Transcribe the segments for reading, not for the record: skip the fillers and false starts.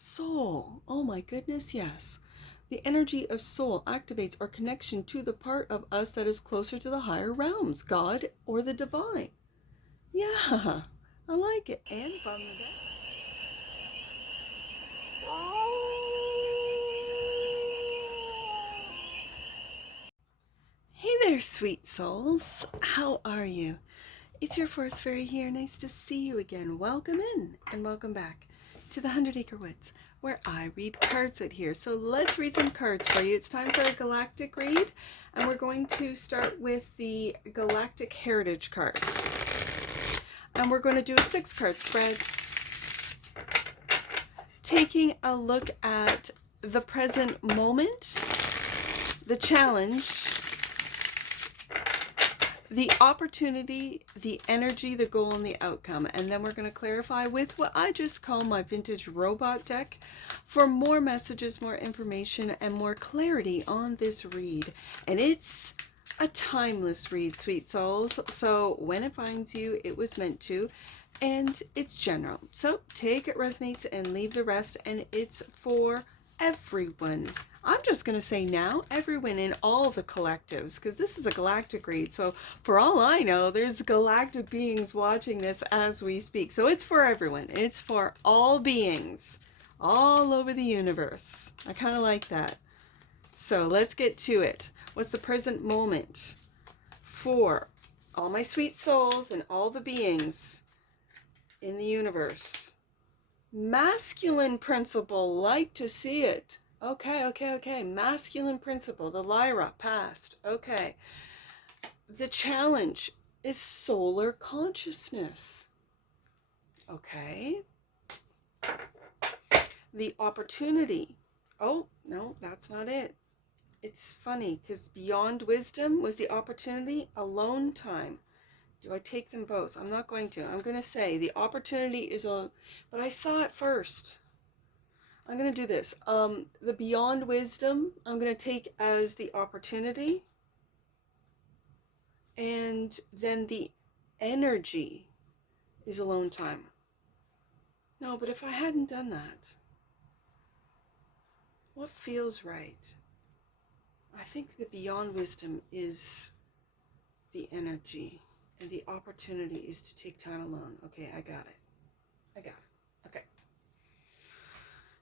Soul. Oh my goodness, yes. The energy of soul activates our connection to the part of us that is closer to the higher realms, God or the divine. Yeah, I like it. And from the deck. Hey there, sweet souls. How are you? It's your forest fairy here. Nice to see you again. Welcome in and welcome back to the 100-Acre Woods, where I read cards out here. So let's read some cards for you. It's time for a galactic read, and we're going to start with the Galactic Heritage cards. And we're going to do a 6-card spread, taking a look at the present moment, the challenge, the opportunity, the energy, the goal, and the outcome. And then we're going to clarify with what I just call my vintage robot deck for more messages, more information, and more clarity on this read. And it's a timeless read, sweet souls. So when it finds you, it was meant to. And it's general. So take it resonates and leave the rest. And it's for everyone. I'm just going to say now, everyone in all the collectives, because this is a galactic read. So for all I know, there's galactic beings watching this as we speak. So it's for everyone. It's for all beings all over the universe. I kind of like that. So let's get to it. What's the present moment for all my sweet souls and all the beings in the universe? Masculine principle, like to see it. Okay. Masculine principle, the Lyra, past. Okay. The challenge is solar consciousness. Okay. The opportunity. Oh, no, that's not it. It's funny because beyond wisdom was the opportunity, alone time. Do I take them both? I'm not going to. I'm going to say the opportunity is but I saw it first. I'm going to do this. The beyond wisdom, I'm going to take as the opportunity. And then the energy is alone time. No, but if I hadn't done that, what feels right? I think the beyond wisdom is the energy. And the opportunity is to take time alone. Okay, I got it. Okay.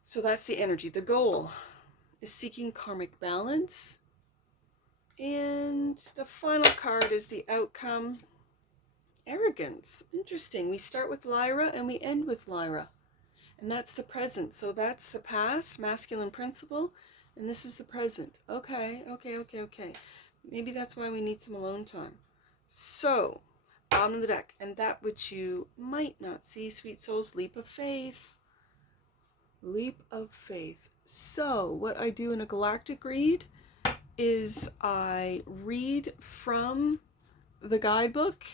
So that's the energy. The goal is seeking karmic balance. And the final card is the outcome. Arrogance. Interesting. We start with Lyra and we end with Lyra. And that's the present. So that's the past, masculine principle. And this is the present. Okay. Maybe that's why we need some alone time. So, bottom of the deck. And that which you might not see, sweet souls, leap of faith. Leap of faith. So, what I do in a galactic read is I read from the guidebook,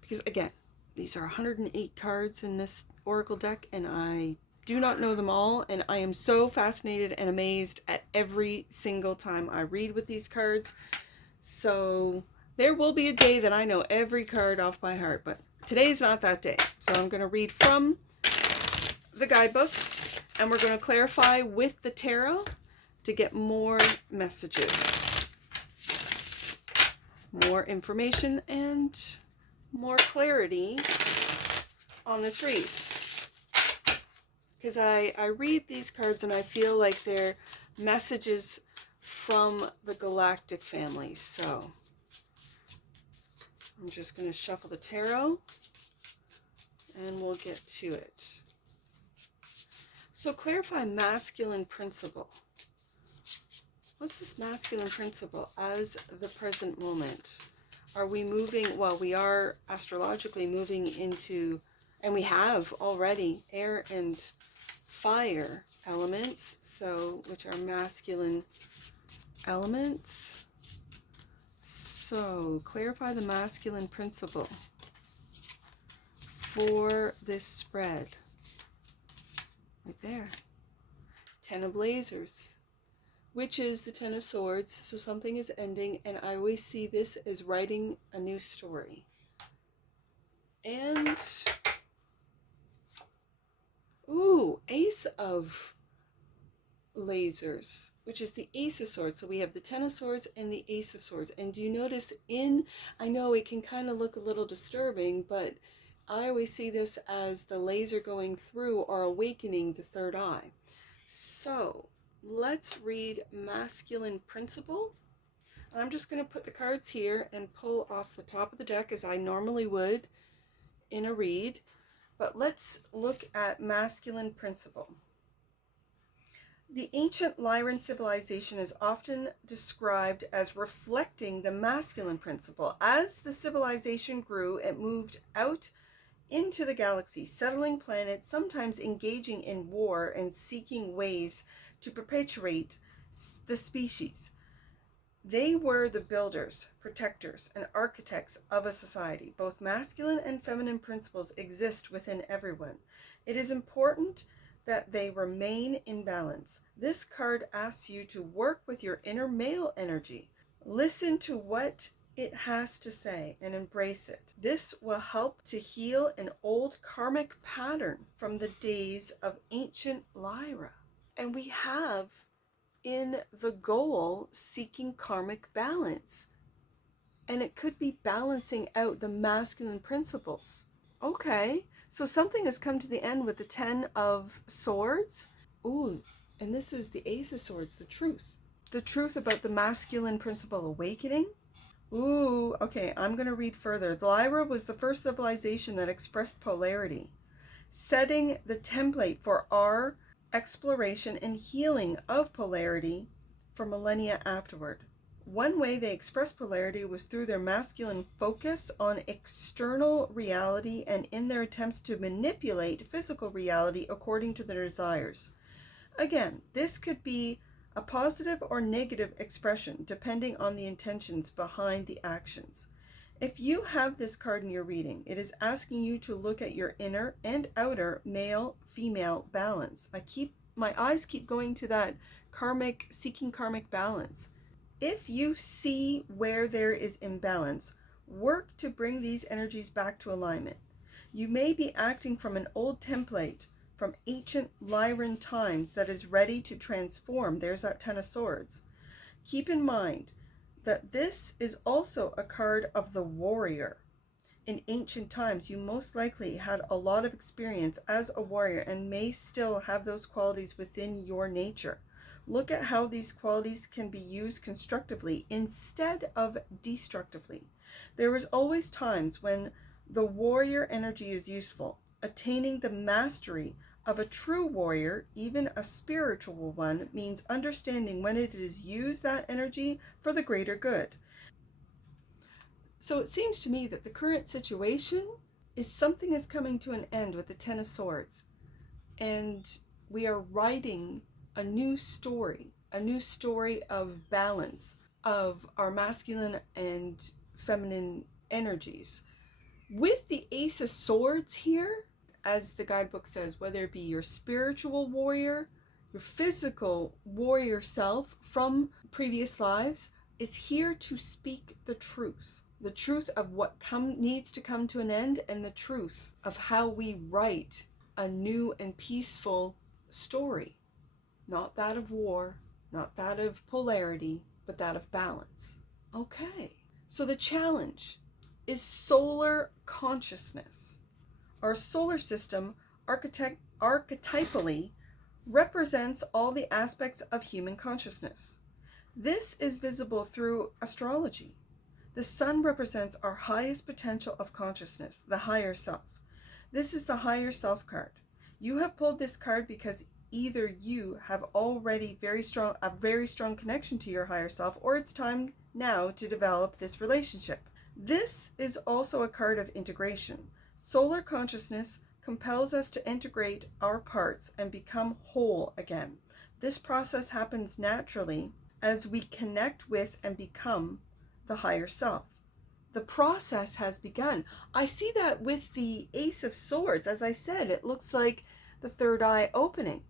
because again, these are 108 cards in this oracle deck, and I do not know them all, and I am so fascinated and amazed at every single time I read with these cards. So there will be a day that I know every card off by heart, but today's not that day. So I'm going to read from the guidebook, and we're going to clarify with the tarot to get more messages, more information, and more clarity on this read. Because I read these cards and I feel like they're messages from the galactic family. So I'm just going to shuffle the tarot and we'll get to it. So clarify masculine principle. What's this masculine principle as the present moment? Are we moving, well, we are astrologically moving into, and we have already, air and fire elements, so, which are masculine elements. So, clarify the masculine principle for this spread. Right there. 10 of Lasers, which is the 10 of Swords. So something is ending, and I always see this as writing a new story. And Ooh, Ace of lasers, which is the Ace of Swords. So we have the Ten of Swords and the Ace of Swords. And do you notice I know it can kind of look a little disturbing, but I always see this as the laser going through or awakening the third eye. So let's read Masculine Principle. I'm just going to put the cards here and pull off the top of the deck as I normally would in a read. But let's look at Masculine Principle. The ancient Lyran civilization is often described as reflecting the masculine principle. As the civilization grew, it moved out into the galaxy, settling planets, sometimes engaging in war and seeking ways to perpetuate the species. They were the builders, protectors, and architects of a society. Both masculine and feminine principles exist within everyone. It is important that they remain in balance. This card asks you to work with your inner male energy. Listen to what it has to say and embrace it. This will help to heal an old karmic pattern from the days of ancient Lyra. And we have in the goal seeking karmic balance. And it could be balancing out the masculine principles. Okay, so something has come to the end with the Ten of Swords. Ooh, and this is the Ace of Swords, the truth. The truth about the masculine principle awakening. Ooh, okay, I'm going to read further. The Lyra was the first civilization that expressed polarity, setting the template for our exploration and healing of polarity for millennia afterward. One way they expressed polarity was through their masculine focus on external reality and in their attempts to manipulate physical reality according to their desires. Again, this could be a positive or negative expression depending on the intentions behind the actions. If you have this card in your reading, it is asking you to look at your inner and outer male-female balance. My eyes keep going to that seeking karmic balance. If you see where there is imbalance, work to bring these energies back to alignment. You may be acting from an old template from ancient Lyran times that is ready to transform. There's that Ten of Swords. Keep in mind that this is also a card of the warrior. In ancient times, you most likely had a lot of experience as a warrior and may still have those qualities within your nature. Look at how these qualities can be used constructively instead of destructively. There is always times when the warrior energy is useful. Attaining the mastery of a true warrior, even a spiritual one, means understanding when it is used that energy for the greater good. So it seems to me that the current situation is something is coming to an end with the Ten of Swords. And we are writing a new story of balance of our masculine and feminine energies. With the Ace of Swords here, as the guidebook says, whether it be your spiritual warrior, your physical warrior self from previous lives, is here to speak the truth of what needs to come to an end, and the truth of how we write a new and peaceful story. Not that of war, not that of polarity, but that of balance. Okay, so the challenge is solar consciousness. Our solar system archetypally represents all the aspects of human consciousness. This is visible through astrology. The sun represents our highest potential of consciousness, the higher self. This is the higher self card. You have pulled this card because either you have already a very strong connection to your higher self, or it's time now to develop this relationship. This is also a card of integration. Solar consciousness compels us to integrate our parts and become whole again. This process happens naturally as we connect with and become the higher self. The process has begun. I see that with the Ace of Swords. As I said, it looks like the third eye opening.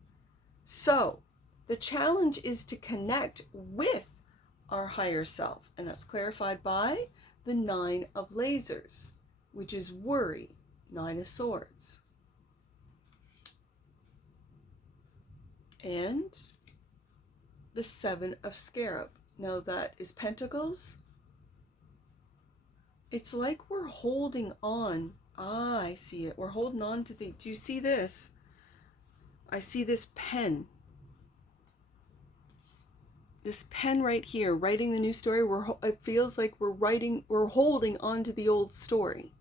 So the challenge is to connect with our higher self, and that's clarified by the Nine of Lasers, which is worry, Nine of Swords. and the Seven of Scarab. Now that is Pentacles. It's like we're holding on. Ah, I see it. We're holding on to the... Do you see this? I see this pen. This pen right here, writing the new story. It feels like we're holding on to the old story.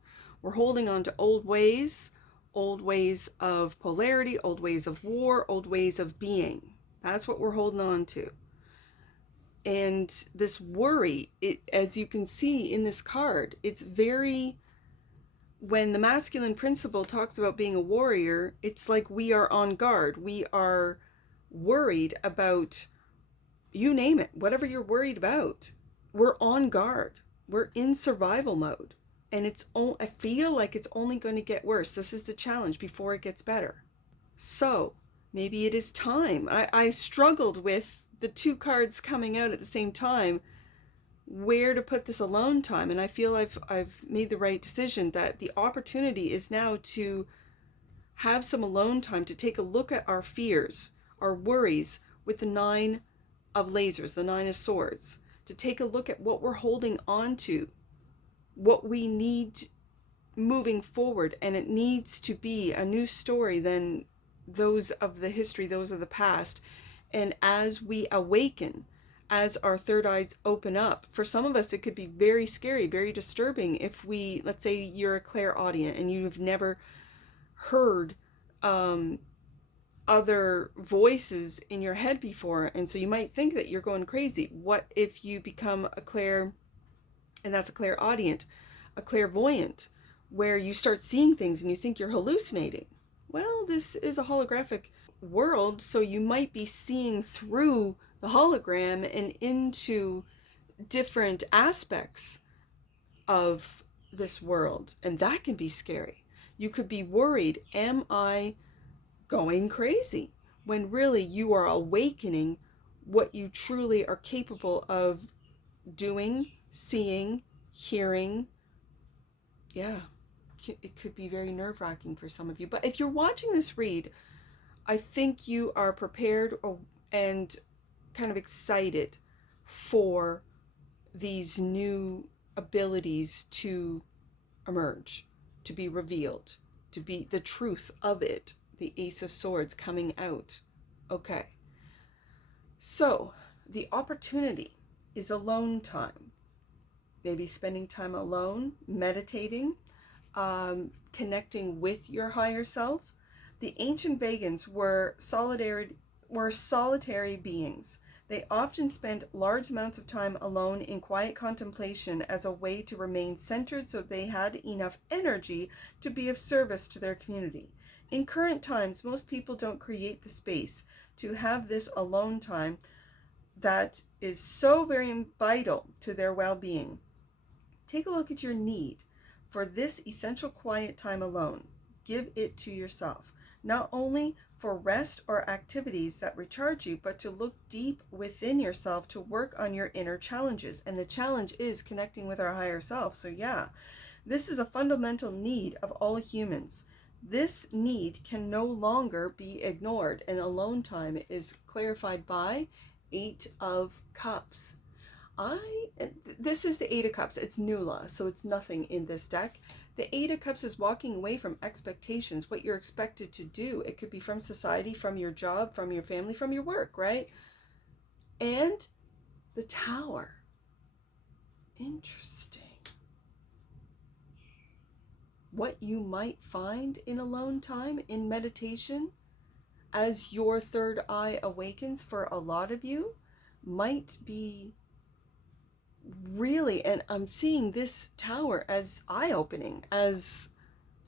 We're holding on to old ways of polarity, old ways of war, old ways of being. That's what we're holding on to. And this worry, as you can see in this card, it's very... When the masculine principle talks about being a warrior, it's like we are on guard. We are worried about, you name it, whatever you're worried about. We're on guard. We're in survival mode. And I feel like it's only going to get worse. This is the challenge before it gets better. So maybe it is time. I struggled with the two cards coming out at the same time, where to put this alone time, and I feel I've made the right decision, that the opportunity is now to have some alone time, to take a look at our fears, our worries, with the Nine of Lasers, the Nine of Swords, to take a look at what we're holding on to, what we need moving forward, and it needs to be a new story than those of the history, those of the past. And as we awaken, as our third eyes open up, for some of us it could be very scary, very disturbing if we, let's say you're a clairaudient and you've never heard other voices in your head before, and so you might think that you're going crazy. What if you become and that's a clairaudient, a clairvoyant, where you start seeing things and you think you're hallucinating? Well, this is a holographic world, so you might be seeing through the hologram and into different aspects of this world, and that can be scary. You could be worried, am I going crazy? When really you are awakening what you truly are capable of doing, seeing, hearing. Yeah, it could be very nerve-wracking for some of you. But if you're watching this read, I think you are prepared and kind of excited for these new abilities to emerge, to be revealed, to be the truth of it, the Ace of Swords coming out. Okay. So the opportunity is alone time. Maybe spending time alone, meditating, connecting with your higher self. The ancient Vegans were solitary beings. They often spent large amounts of time alone in quiet contemplation as a way to remain centered, so they had enough energy to be of service to their community. In current times, most people don't create the space to have this alone time that is so very vital to their well-being. Take a look at your need for this essential quiet time alone. Give it to yourself, not only for rest or activities that recharge you, but to look deep within yourself to work on your inner challenges. And the challenge is connecting with our higher self. So yeah, this is a fundamental need of all humans. This need can no longer be ignored, and alone time is clarified by Eight of Cups. This is the Eight of Cups. It's Nula, so it's nothing in this deck. The Eight of Cups is walking away from expectations, what you're expected to do. It could be from society, from your job, from your family, from your work, right? And the Tower. Interesting. What you might find in alone time, in meditation, as your third eye awakens for a lot of you, might be really, and I'm seeing this Tower as eye-opening, as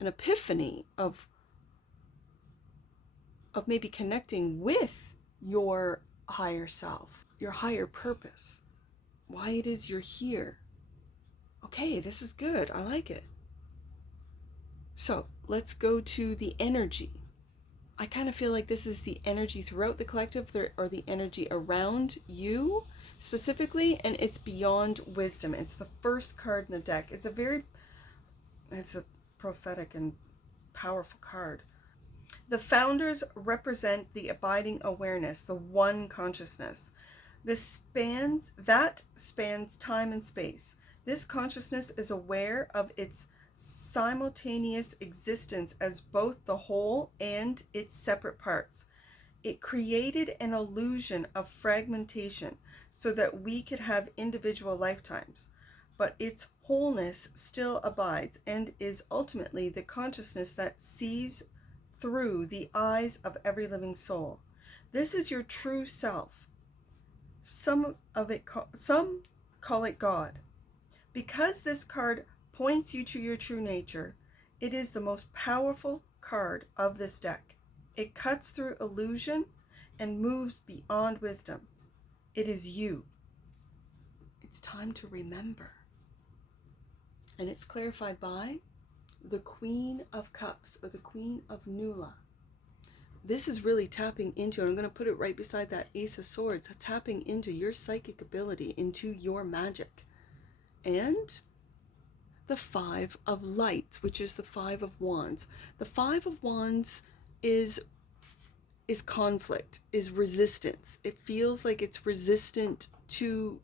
an epiphany of maybe connecting with your higher self, your higher purpose, why it is you're here. Okay, this is good. I like it. So let's go to the energy. I kind of feel like this is the energy throughout the collective, or the energy around you specifically, and it's beyond wisdom. It's the first card in the deck. It's a prophetic and powerful card. The founders represent the abiding awareness, the one consciousness. That spans time and space. This consciousness is aware of its simultaneous existence as both the whole and its separate parts. It created an illusion of fragmentation so that we could have individual lifetimes, but its wholeness still abides and is ultimately the consciousness that sees through the eyes of every living soul. This is your true self. Some call it God. Because this card points you to your true nature, it is the most powerful card of this deck. It cuts through illusion and moves beyond wisdom. It is you. It's time to remember. And it's clarified by the Queen of Cups, or the Queen of Nula. This is really tapping into, and I'm going to put it right beside that Ace of Swords, tapping into your psychic ability, into your magic. And the Five of Lights, which is the Five of Wands. The Five of Wands is conflict, is resistance. It feels like it's resistant to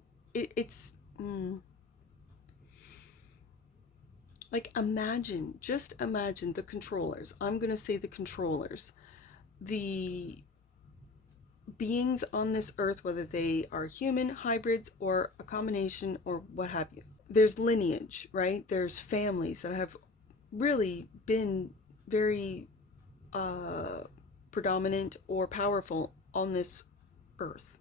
like just imagine the controllers. I'm going to say the controllers. The beings on this earth, whether they are human, hybrids, or a combination, or what have you. There's lineage, right? There's families that have really been very predominant or powerful on this earth.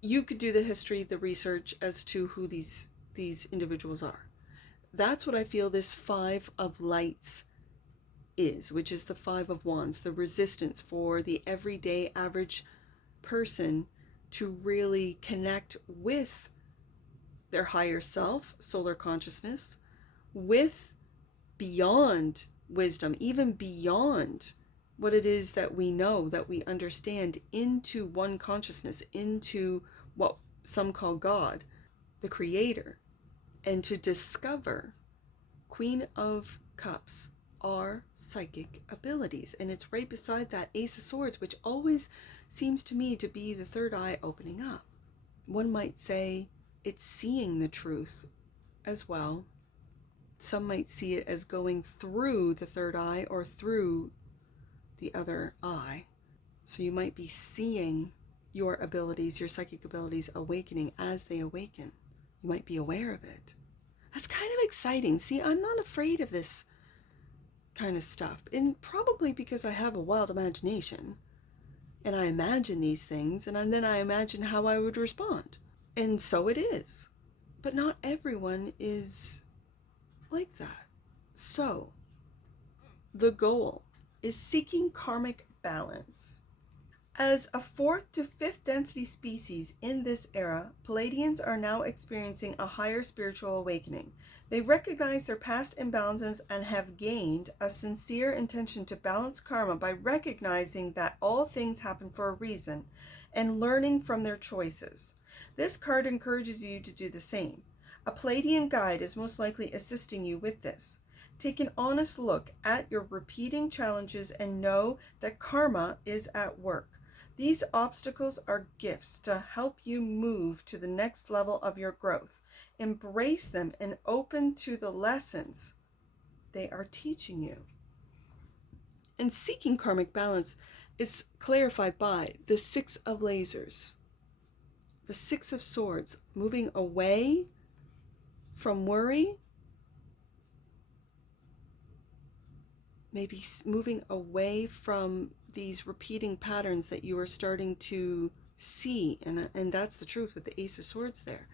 You could do the history, the research as to who these individuals are. That's what I feel this Five of Lights is, which is the Five of Wands, the resistance for the everyday average person to really connect with their higher self, solar consciousness, with beyond wisdom, even beyond what it is that we know, that we understand, into one consciousness, into what some call God, the Creator, and to discover Queen of Cups, our psychic abilities. And it's right beside that Ace of Swords, which always seems to me to be the third eye opening up. One might say it's seeing the truth as well. Some might see it as going through the third eye or through the other eye. So you might be seeing your abilities, your psychic abilities, awakening as they awaken. You might be aware of it. That's kind of exciting. See, I'm not afraid of this kind of stuff. And probably because I have a wild imagination. And I imagine these things, and then I imagine how I would respond. And so it is. But not everyone is like that. So, the goal is seeking karmic balance. As a 4th to 5th density species in this era, Pleiadians are now experiencing a higher spiritual awakening. They recognize their past imbalances and have gained a sincere intention to balance karma by recognizing that all things happen for a reason and learning from their choices. This card encourages you to do the same. A Pleiadian guide is most likely assisting you with this. Take an honest look at your repeating challenges and know that karma is at work. These obstacles are gifts to help you move to the next level of your growth. Embrace them and open to the lessons they are teaching you. And seeking karmic balance is clarified by the Six of Lasers, the Six of Swords, moving away from worry, maybe moving away from these repeating patterns that you are starting to see. And that's the truth with the Ace of Swords there.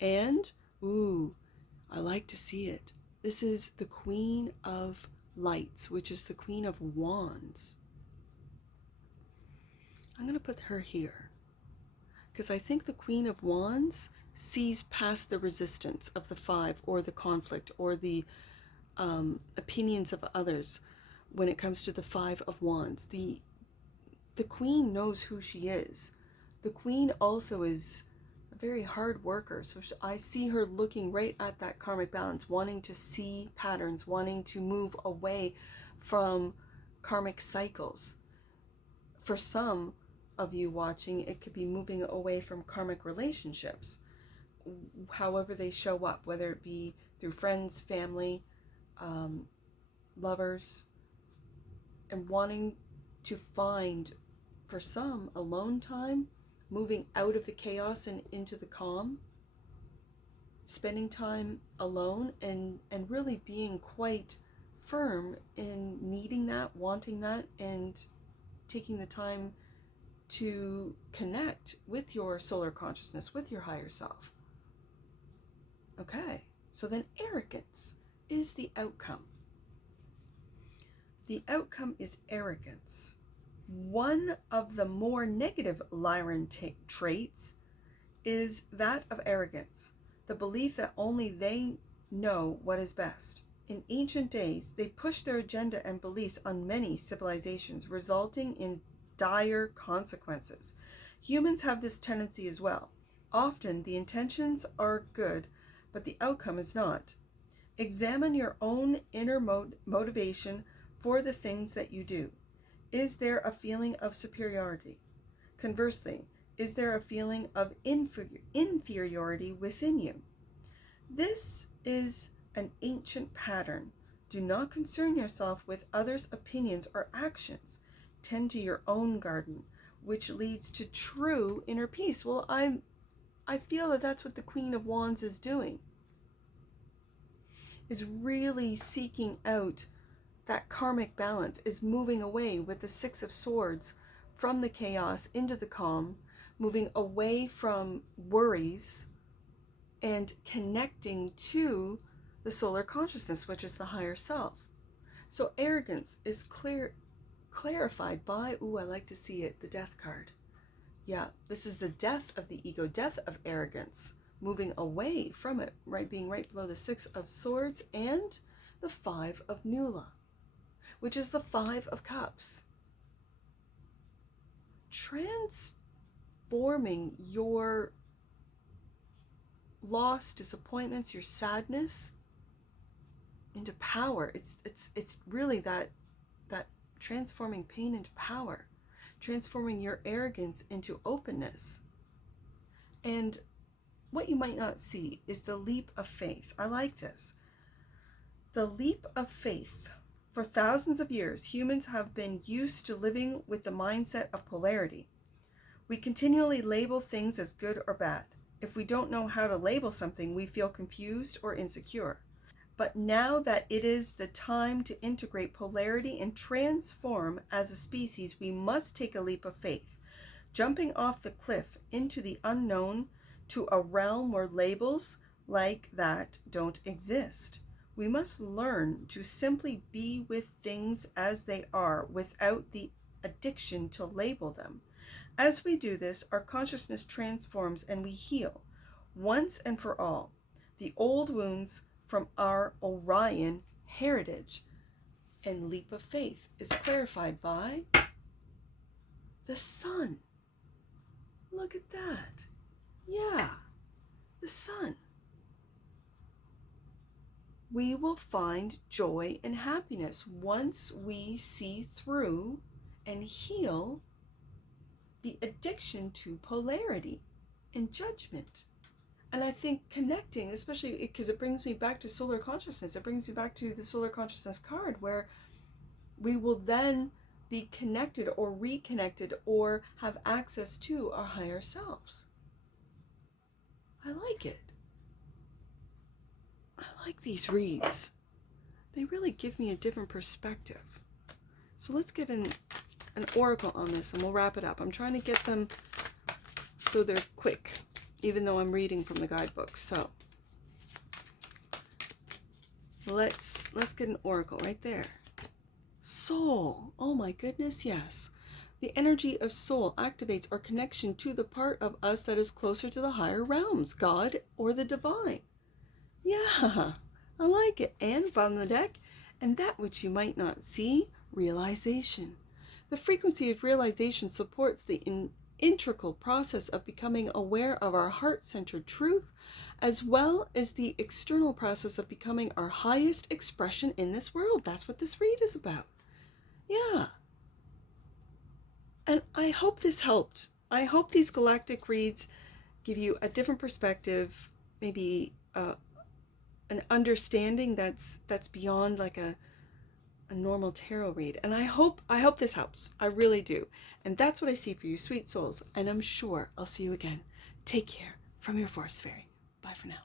And, I like to see it. This is the Queen of Lights, which is the Queen of Wands. I'm going to put her here because I think the Queen of Wands sees past the resistance of the five, or the conflict, or the opinions of others. When it comes to the Five of Wands, the Queen knows who she is. The Queen also is a very hard worker. So I see her looking right at that karmic balance, wanting to see patterns, wanting to move away from karmic cycles. For some of you watching, it could be moving away from karmic relationships, however they show up, whether it be through friends, family, lovers, and wanting to find, for some, alone time, moving out of the chaos and into the calm, spending time alone, and really being quite firm in needing that, wanting that, and taking the time to connect with your solar consciousness, with your higher self. Okay, so then arrogance is the outcome. The outcome is arrogance. One of the more negative Lyran traits is that of arrogance, the belief that only they know what is best. In ancient days, they pushed their agenda and beliefs on many civilizations, resulting in dire consequences. Humans have this tendency as well. Often the intentions are good, but the outcome is not. Examine your own inner motivation for the things that you do. Is there a feeling of superiority? Conversely, is there a feeling of inferiority within you? This is an ancient pattern. Do not concern yourself with others' opinions or actions. Tend to your own garden, which leads to true inner peace. Well, I feel that that's what the Queen of Wands is doing, is really seeking out that karmic balance, is moving away with the Six of Swords from the chaos into the calm, moving away from worries and connecting to the solar consciousness, which is the higher self. So arrogance is clarified by, I like to see it, the Death card. Yeah, this is the death of the ego, death of arrogance, moving away from it, right, being right below the Six of Swords and the Five of Nula, which is the Five of Cups. Transforming your loss, disappointments, your sadness into power. It's really that transforming pain into power, transforming your arrogance into openness. And what you might not see is the leap of faith. I like this. The leap of faith. For thousands of years, humans have been used to living with the mindset of polarity. We continually label things as good or bad. If we don't know how to label something, we feel confused or insecure. But now that it is the time to integrate polarity and transform as a species, we must take a leap of faith, jumping off the cliff into the unknown, to a realm where labels like that don't exist. We must learn to simply be with things as they are without the addiction to label them. As we do this, our consciousness transforms and we heal, once and for all, the old wounds from our Orion heritage. And leap of faith is clarified by the sun. Look at that. Yeah, the sun. We will find joy and happiness once we see through and heal the addiction to polarity and judgment. And I think connecting, especially because it brings me back to solar consciousness, it brings me back to the solar consciousness card, where we will then be connected or reconnected or have access to our higher selves. I like it. I like these reads. They really give me a different perspective. So let's get an oracle on this and we'll wrap it up. I'm trying to get them so they're quick, even though I'm reading from the guidebook. So let's get an oracle right there. Soul. Oh my goodness, yes. The energy of soul activates our connection to the part of us that is closer to the higher realms, God or the divine. Yeah, I like it. And bottom of the deck, and that which you might not see, realization. The frequency of realization supports the integral process of becoming aware of our heart-centered truth, as well as the external process of becoming our highest expression in this world. That's what this read is about. Yeah. And I hope this helped. I hope these galactic reads give you a different perspective, maybe an understanding that's beyond like a normal tarot read. And I hope this helps. I really do. And that's what I see for you, sweet souls. And I'm sure I'll see you again. Take care from your forest fairy. Bye for now.